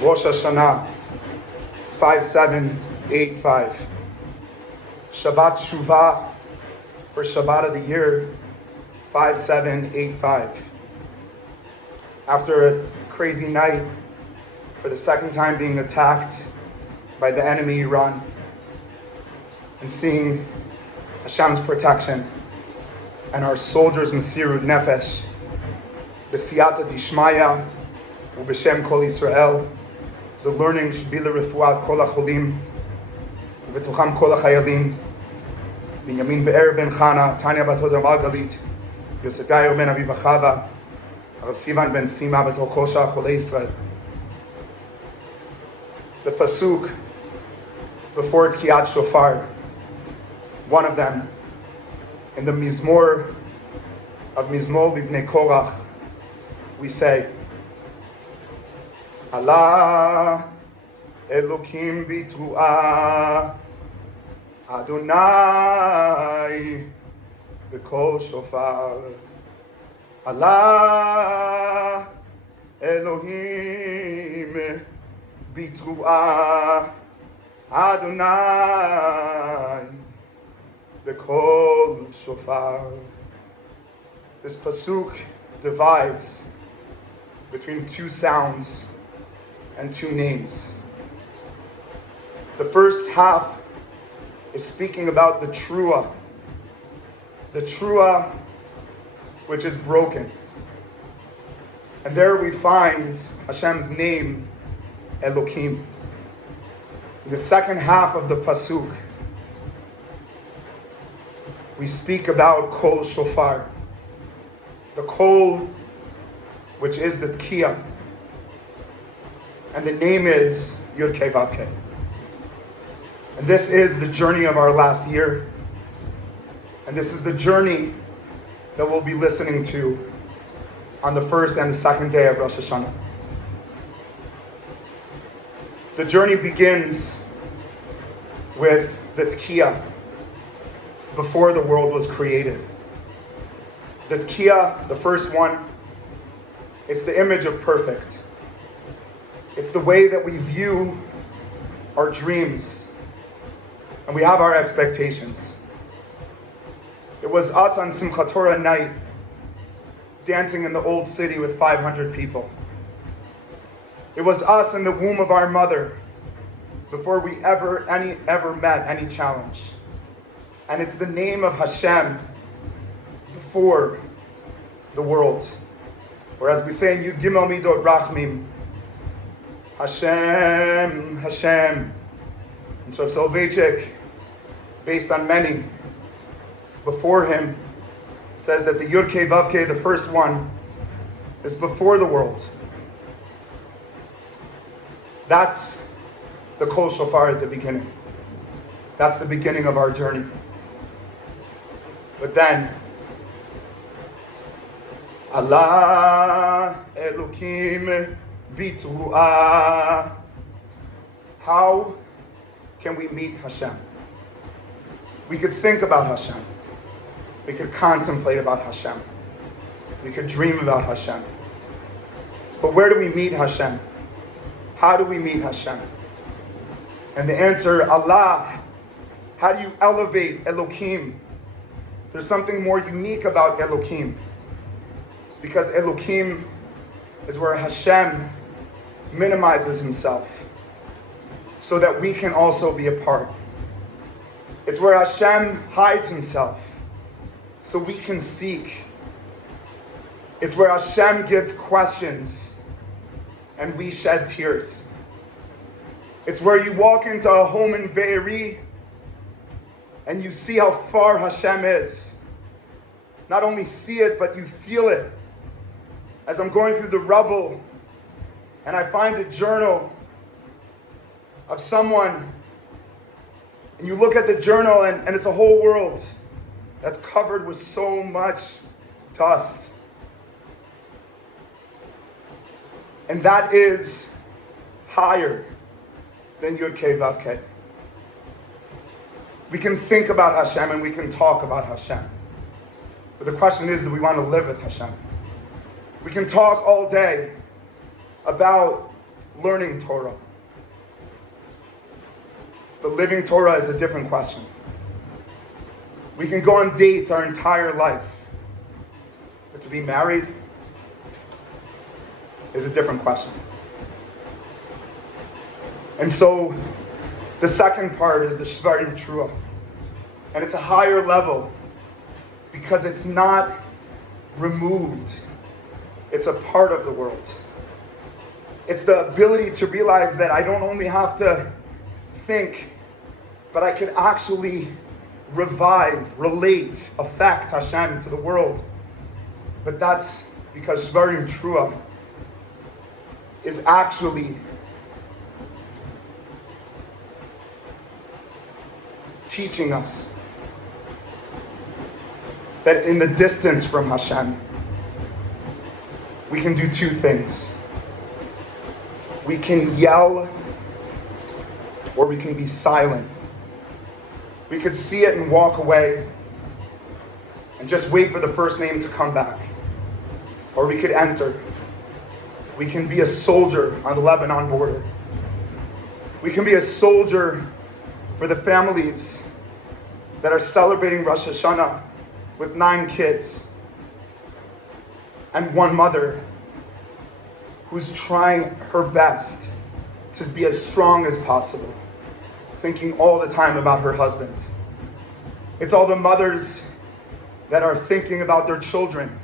Rosh hashana 5785. Shabbat Shuvah for Shabbat of the year 5785. After a crazy night, for the second time being attacked by the enemy Iran, and seeing Hashem's protection and our soldiers' Mesirut Nefesh, B'siyata Dishmaya, U'b'shem Kol Yisrael, the learning should be l'refuat kol ha'cholim, u'v'tucham kol ha'chayalim, Binyamin Be'er ben Chana, Tanya bat Hodam Galit, Yosef Gayo ben Aviv Achava, Rav Sivan ben Sima bet Kosha Cholei Yisrael. The pasuk before Tkiyat Shofar, one of them, in the Mizmor of Mizmor Livnei Korach, we say, Allah Elokim bitruah Adonai b'kol shofar. Allah Elohim bitruah Adonai b'kol shofar. This pasuk divides between two sounds and two names. The first half is speaking about the truah which is broken. And there we find Hashem's name, Elokim. In the second half of the pasuk, we speak about Kol Shofar, the Kol, which is the Tkiyah. And the name is Yud Kei Vav Kei. And this is the journey of our last year. And this is the journey that we'll be listening to on the first and the second day of Rosh Hashanah. The journey begins with the Tkiyah before the world was created. The Tkiyah, the first one, it's the image of perfect. It's the way that we view our dreams and we have our expectations. It was us on Simchat Torah night dancing in the old city with 500 people. It was us in the womb of our mother before we ever met any challenge. And it's the name of Hashem before the world. Or as we say in Yud Gimel Midot Rachmim, Hashem, Hashem. And so Soloveitchik, based on many before him, says that the Yud Kei Vav Kei, the first one, is before the world. That's the Kol Shofar at the beginning. That's the beginning of our journey. But then, Allah Elokim bitruah. How can we meet Hashem? We could think about Hashem. We could contemplate about Hashem. We could dream about Hashem. But where do we meet Hashem? How do we meet Hashem? And the answer, Allah. How do you elevate Elokim? There's something more unique about Elokim. Because Elokim is where Hashem minimizes himself so that we can also be a part. It's where Hashem hides himself so we can seek. It's where Hashem gives questions and we shed tears. It's where you walk into a home in Be'eri and you see how far Hashem is. Not only see it, but you feel it. As I'm going through the rubble and I find a journal of someone, and you look at the journal and it's a whole world that's covered with so much dust. And that is higher than Yud Kei Vav Kei. We can think about Hashem and we can talk about Hashem. But the question is, do we want to live with Hashem? We can talk all day about learning Torah. But living Torah is a different question. We can go on dates our entire life. But to be married is a different question. And so the second part is the Shevarim Trua. And it's a higher level because it's not removed. It's a part of the world. It's the ability to realize that I don't only have to think, but I can actually revive, relate, affect Hashem to the world. But that's because Shevarim Trua is actually teaching us that in the distance from Hashem, we can do two things. We can yell, or we can be silent. We could see it and walk away and just wait for the first name to come back. Or we could enter. We can be a soldier on the Lebanon border. We can be a soldier for the families that are celebrating Rosh Hashanah with 9 kids and one mother who's trying her best to be as strong as possible, thinking all the time about her husband. It's all the mothers that are thinking about their children,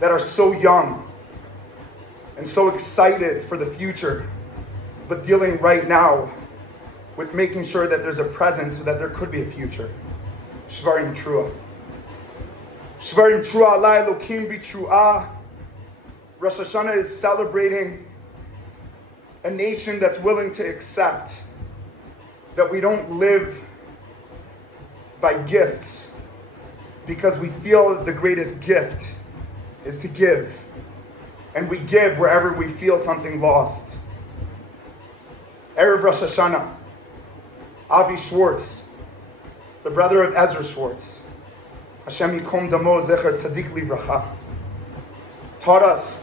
that are so young and so excited for the future, but dealing right now with making sure that there's a present so that there could be a future. Shevarim Trua. Shevarim Trua ala Elokim b'Truah. Rosh Hashanah is celebrating a nation that's willing to accept that we don't live by gifts because we feel the greatest gift is to give. And we give wherever we feel something lost. Erev Rosh Hashanah, Avi Schwartz, the brother of Ezra Schwartz, Hashem Yikom Damo Zecher Tzadik Livracha, taught us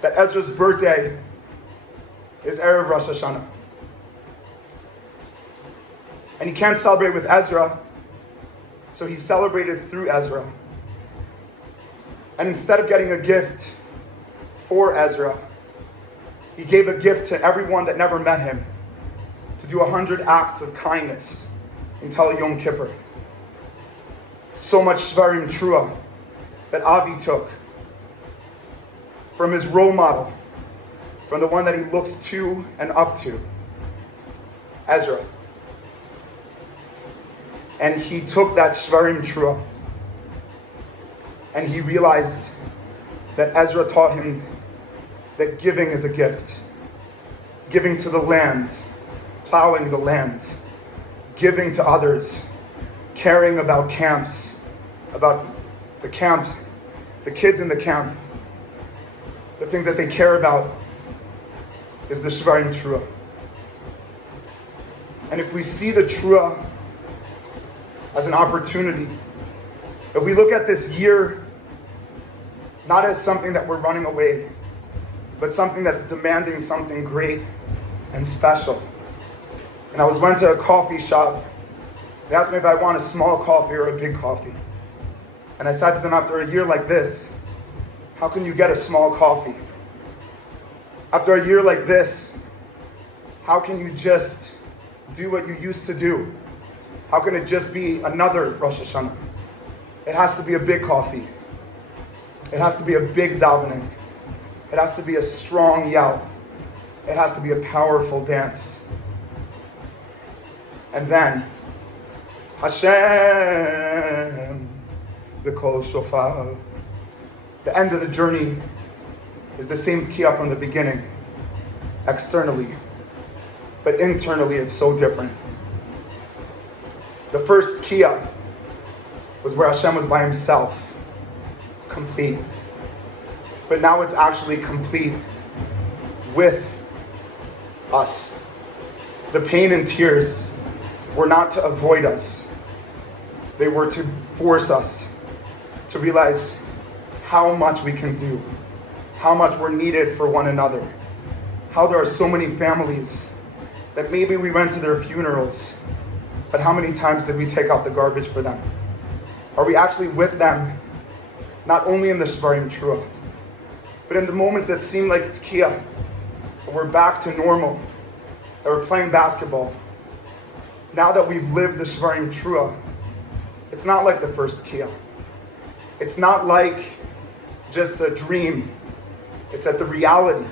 that Ezra's birthday is Erev Rosh Hashanah. And he can't celebrate with Ezra, so he celebrated through Ezra. And instead of getting a gift for Ezra, he gave a gift to everyone that never met him, to do 100 acts of kindness until Yom Kippur. So much Shevarim Trua that Avi took from his role model, from the one that he looks to and up to, Ezra. And he took that Shevarim Trua and he realized that Ezra taught him that giving is a gift. Giving to the land, plowing the land, giving to others, caring about camps, about the camps, the kids in the camp, the things that they care about is the Shevarim Trua. And if we see the Trua as an opportunity, if we look at this year not as something that we're running away, but something that's demanding something great and special. And I went to a coffee shop. They asked me if I want a small coffee or a big coffee. And I said to them, after a year like this, how can you get a small coffee? After a year like this, how can you just do what you used to do? How can it just be another Rosh Hashanah? It has to be a big coffee. It has to be a big davening. It has to be a strong yell. It has to be a powerful dance. And then, Hashem, the kol shofar. The end of the journey is the same tkiyah from the beginning, externally. But internally, it's so different. The first tkiyah was where Hashem was by himself, complete. But now it's actually complete with us. The pain and tears were not to avoid us. They were to force us to realize how much we can do, how much we're needed for one another, how there are so many families that maybe we went to their funerals, but how many times did we take out the garbage for them? Are we actually with them, not only in the Shevarim Trua, but in the moments that seem like it's Tkiya, that we're back to normal, that we're playing basketball. Now that we've lived the Shevarim Trua, it's not like the first Tkiya. It's not like just a dream. It's that the reality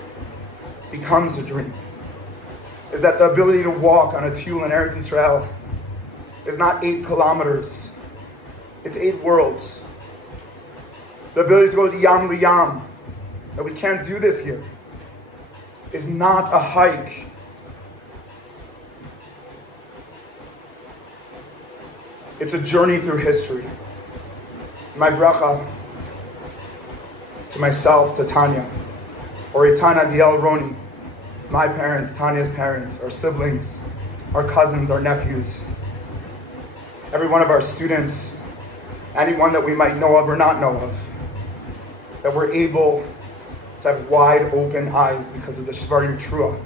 becomes a dream. Is that the ability to walk on a tiyul in Eretz Yisrael is not 8 kilometers. It's 8 worlds. The ability to go to Yam Liyam, that we can't do this here, is not a hike. It's a journey through history. My bracha to myself, to Tanya, or Itana Diel Roni, my parents, Tanya's parents, our siblings, our cousins, our nephews, every one of our students, anyone that we might know of or not know of, that we're able to have wide open eyes because of the Shevarim Trua,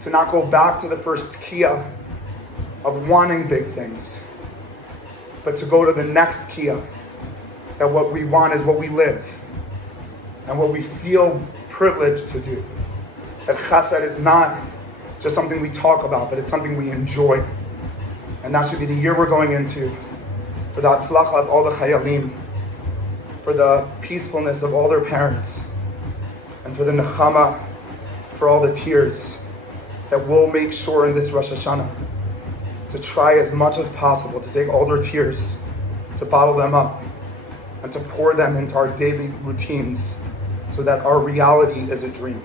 to not go back to the first Tkiya of wanting big things, but to go to the next Tkiya, that what we want is what we live, and what we feel privileged to do. That chesed is not just something we talk about, but it's something we enjoy. And that should be the year we're going into, for the atzlacha of all the chayalim, for the peacefulness of all their parents, and for the nechama, for all the tears, that we'll make sure in this Rosh Hashana to try as much as possible to take all their tears, to bottle them up, and to pour them into our daily routines, so that our reality is a dream.